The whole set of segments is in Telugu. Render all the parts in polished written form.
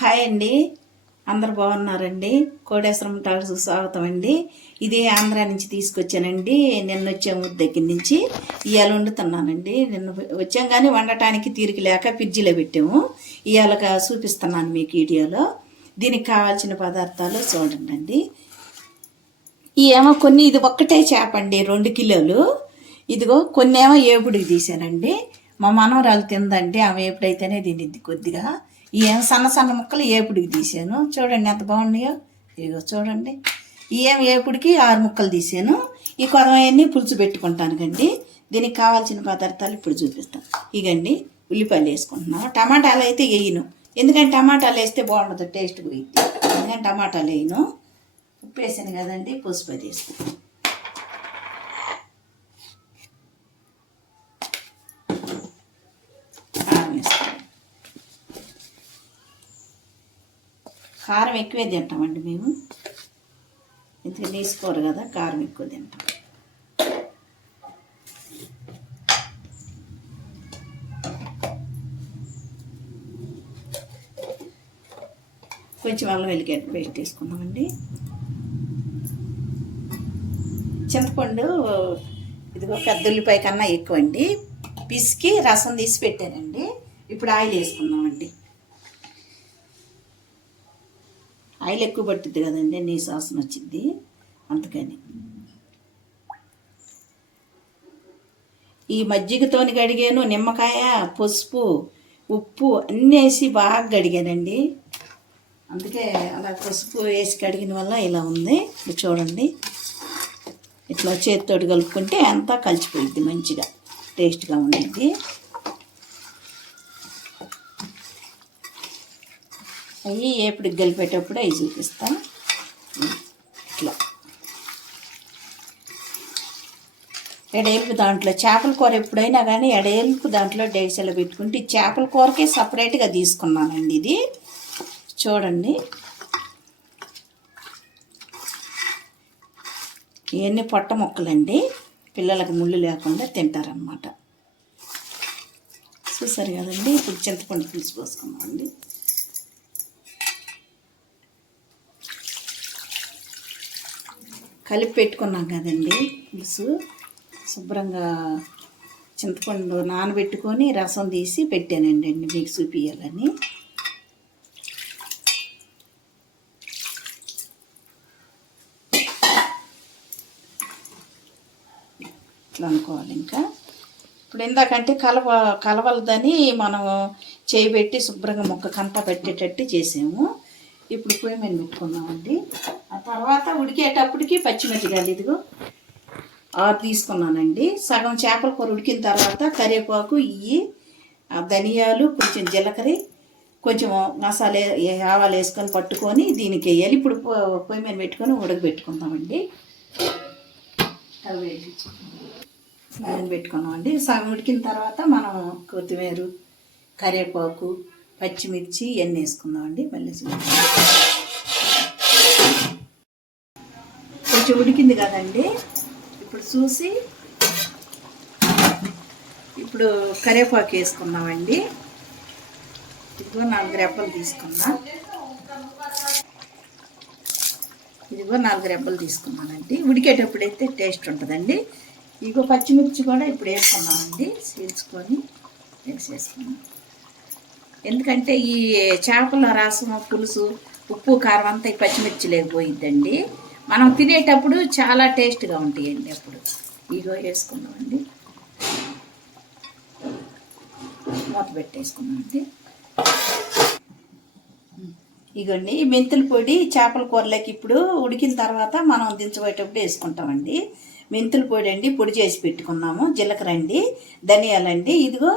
హాయ్ అండి, అందరు బాగున్నారండి. కోడేశ్వరం టాక్స్ స్వాగతం అండి. ఇదే ఆంధ్ర నుంచి తీసుకొచ్చానండి. నిన్న వచ్చే దగ్గర నుంచి ఇవాళ వండుతున్నానండి. నిన్న వచ్చాం కానీ వండటానికి తీరిక లేక ఫ్రిడ్జిలో పెట్టాము. ఇవాళ చూపిస్తున్నాను మీకు వీడియోలో. దీనికి కావాల్సిన పదార్థాలు చూడండి. ఏమో కొన్ని, ఇది ఒక్కటే చేప అండి, 2 కిలోలు. ఇదిగో కొన్ని ఏమో ఏపుడికి తీసానండి. మా మనవరాలు తిందండి, ఆమె ఎప్పుడైతేనే తినిద్ది కొద్దిగా. ఏం సన్న సన్న ముక్కలు ఏపుడికి తీసాను. చూడండి ఎంత బాగున్నాయో. ఇదిగో చూడండి, ఏం ఏపుడికి 6 ముక్కలు తీసాను. ఈ కొరవన్నీ పులుసు పెట్టుకుంటాను కండి. దీనికి కావాల్సిన పదార్థాలు ఇప్పుడు చూపిస్తాను. ఇగండి ఉల్లిపాయలు వేసుకుంటున్నాను. టమాటాలు అయితే వేయను, ఎందుకంటే టమాటాలు వేస్తే బాగుండదు, టేస్ట్ పోయిద్ది. ఎందుకంటే టమాటాలు వేయను. ఉప్పు వేసాను కదండి, పసుపు అది వేసుకుంటాను. కారం ఎక్కువే తింటామండి మేము, ఎందుకంటే తీసుకోరు కదా, కారం ఎక్కువ తింటాం. కొంచెం అల్లం వెల్లిగడ్డ పేస్ట్ వేసుకున్నామండి. చింతపండు ఇదిగో పెద్ద ఉల్లిపాయ కన్నా ఎక్కువ అండి, పిసికి రసం తీసి పెట్టానండి. ఇప్పుడు ఆయిల్ వేసుకున్నామండి. ఆయిల్ ఎక్కువ పట్టుద్ది కదండి, నీ సాసన వచ్చింది అందుకని. ఈ మజ్జిగతోని కడిగాను, నిమ్మకాయ, పసుపు, ఉప్పు అన్నీ వేసి బాగా కడిగానండి. అందుకే అలా పసుపు వేసి కడిగిన వల్ల ఇలా ఉంది. చూడండి, ఇట్లా చేతితోటి కలుపుకుంటే అంతా కలిసిపోయిద్ది, మంచిగా టేస్ట్గా ఉండిద్ది. అవి ఏపుడికి కలిపేటప్పుడు అవి చూపిస్తా. ఇట్లా ఎడేల్పు దాంట్లో చేపల కూర ఎప్పుడైనా కానీ ఎడేల్పు దాంట్లో డేసలో పెట్టుకుంటే ఈ చేపల కూరకే సపరేట్గా తీసుకున్నానండి. ఇది చూడండి, ఇవన్నీ పొట్ట ముక్కలండి, పిల్లలకు ముళ్ళు లేకుండా తింటారనమాట. చూసారు కదండి. ఇప్పుడు చింతపండు పులుసు పోసుకున్నామండి. కలిపి పెట్టుకున్నాం కదండి పులుసు, శుభ్రంగా చింతపండు నానబెట్టుకొని రసం తీసి పెట్టానండి మీకు చూపించాలని. ఇట్లా అనుకోవాలి. ఇంకా ఇప్పుడు ఇందాకంటే కలవలదని మనం చేయబెట్టి శుభ్రంగా ముక్క కంట పెట్టేటట్టు చేసాము. ఇప్పుడు పొయ్యి మీద పెట్టుకున్నామండి. ఆ తర్వాత ఉడికేటప్పటికి పచ్చిమిరపకాయలు ఇదిగో 6 తీసుకున్నానండి. సగం చేపల కూర ఉడికిన తర్వాత కరివేపాకు, ఇవి ధనియాలు, కొంచెం జీలకర్ర, కొంచెం మసాలా ఆవాలు వేసుకొని పట్టుకొని దీనికి వేయాలి. ఇప్పుడు పొయ్యి మీద పెట్టుకొని ఉడకబెట్టుకుందామండి. అవి పెట్టుకున్నామండి. సగం ఉడికిన తర్వాత మనం కొత్తిమీర, కరివేపాకు, పచ్చిమిర్చి ఇవన్నీ వేసుకుందామండి. మళ్ళీ కొంచెం ఉడికింది కదండి, ఇప్పుడు చూసి ఇప్పుడు కరివేపాకు వేసుకున్నామండి. ఇదిగో 4 రెబ్బలు తీసుకున్నా. ఇదిగో 4 రెబ్బలు తీసుకున్నానండి. ఉడికేటప్పుడు అయితే టేస్ట్ ఉంటుందండి. ఇదిగో పచ్చిమిర్చి కూడా ఇప్పుడు వేసుకున్నామండి, చీల్చుకొని వేసేసుకున్నాం. ఎందుకంటే ఈ చేపల రసం పులుసు ఉప్పు కారం అంతా ఈ పచ్చిమిర్చి లేకపోయిద్దండి. మనం తినేటప్పుడు చాలా టేస్ట్గా ఉంటాయండి. అప్పుడు ఇగో వేసుకున్నామండి, మూత పెట్టేసుకున్నామండి. ఇగోండి మెంతుల పొడి చేపల కూరలోకి ఇప్పుడు ఉడికిన తర్వాత మనం దించబోయేటప్పుడు వేసుకుంటామండి. మెంతుల పొడి అండి, పొడి చేసి పెట్టుకున్నాము. జీలకర్ర అండి, ధనియాలండి, ఇదిగో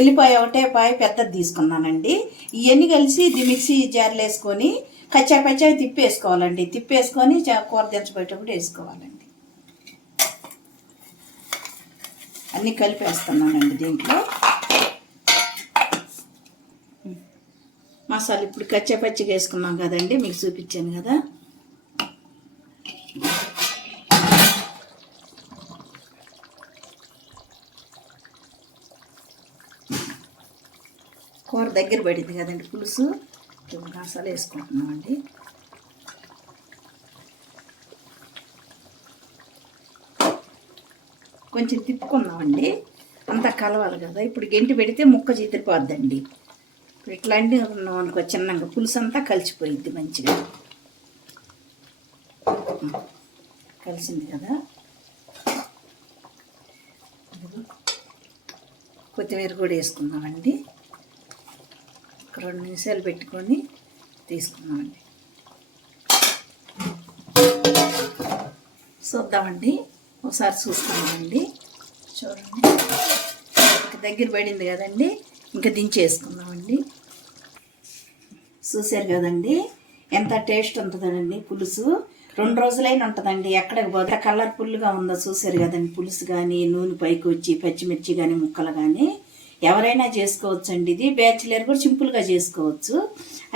ఎల్లిపాయ ఒకటే పాయ పెద్దది తీసుకున్నానండి. ఇవన్నీ కలిసి ఇది మిక్సీ జార్లో వేసుకొని కచ్చా తిప్పేసుకోవాలండి. తిప్పేసుకొని కూర దించబోయేటప్పుడు వేసుకోవాలండి. అన్నీ కలిపేస్తున్నానండి దీంట్లో. మసాలా ఇప్పుడు కచ్చా వేసుకున్నాం కదండి, మీకు చూపించాను కదా. కూర దగ్గర పడింది కదండి పులుసు, మసాలా వేసుకుంటున్నామండి. కొంచెం తిప్పుకుందామండి, అంతా కలవాలి కదా. ఇప్పుడు గెంటి పెడితే ముక్క చితిరిపోద్దండి. ఇప్పుడు ఇట్లాంటి ఉన్నాం అనుకో, చిన్నగా పులుసు అంతా కలిసిపోయిద్ది మంచిగా. కలిసింది కదా. కొత్తిమీర కూడా వేసుకుందామండి. ఒక 2 నిమిషాలు పెట్టుకొని తీసుకుందామండి. చూద్దామండి, ఒకసారి చూసుకుందామండి. చూడండి, దగ్గర పడింది కదండి, ఇంకా దించేసుకుందామండి. చూసారు కదండి ఎంత టేస్ట్ ఉంటుందండి పులుసు. 2 రోజులైనా ఉంటుందండి, ఎక్కడికి పోతే. కలర్ఫుల్గా ఉందో చూసారు కదండి. పులుసు కానీ, నూనె పైకి వచ్చి, పచ్చిమిర్చి కానీ, ముక్కలు కానీ ఎవరైనా చేసుకోవచ్చు అండి. ఇది బ్యాచిలర్ కూడా సింపుల్గా చేసుకోవచ్చు.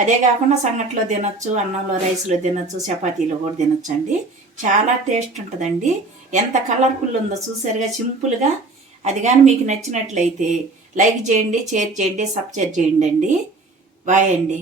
అదే కాకుండా సంగట్లో తినొచ్చు, అన్నంలో, రైస్లో తినొచ్చు, చపాతీలో కూడా తినొచ్చు అండి. చాలా టేస్ట్ ఉంటుందండి. ఎంత కలర్ఫుల్ ఉందో చూసారుగా, సింపుల్గా. అది కానీ మీకు నచ్చినట్లయితే లైక్ చేయండి, షేర్ చేయండి, సబ్స్క్రైబ్ చేయండి అండి. బాయ్ అండి.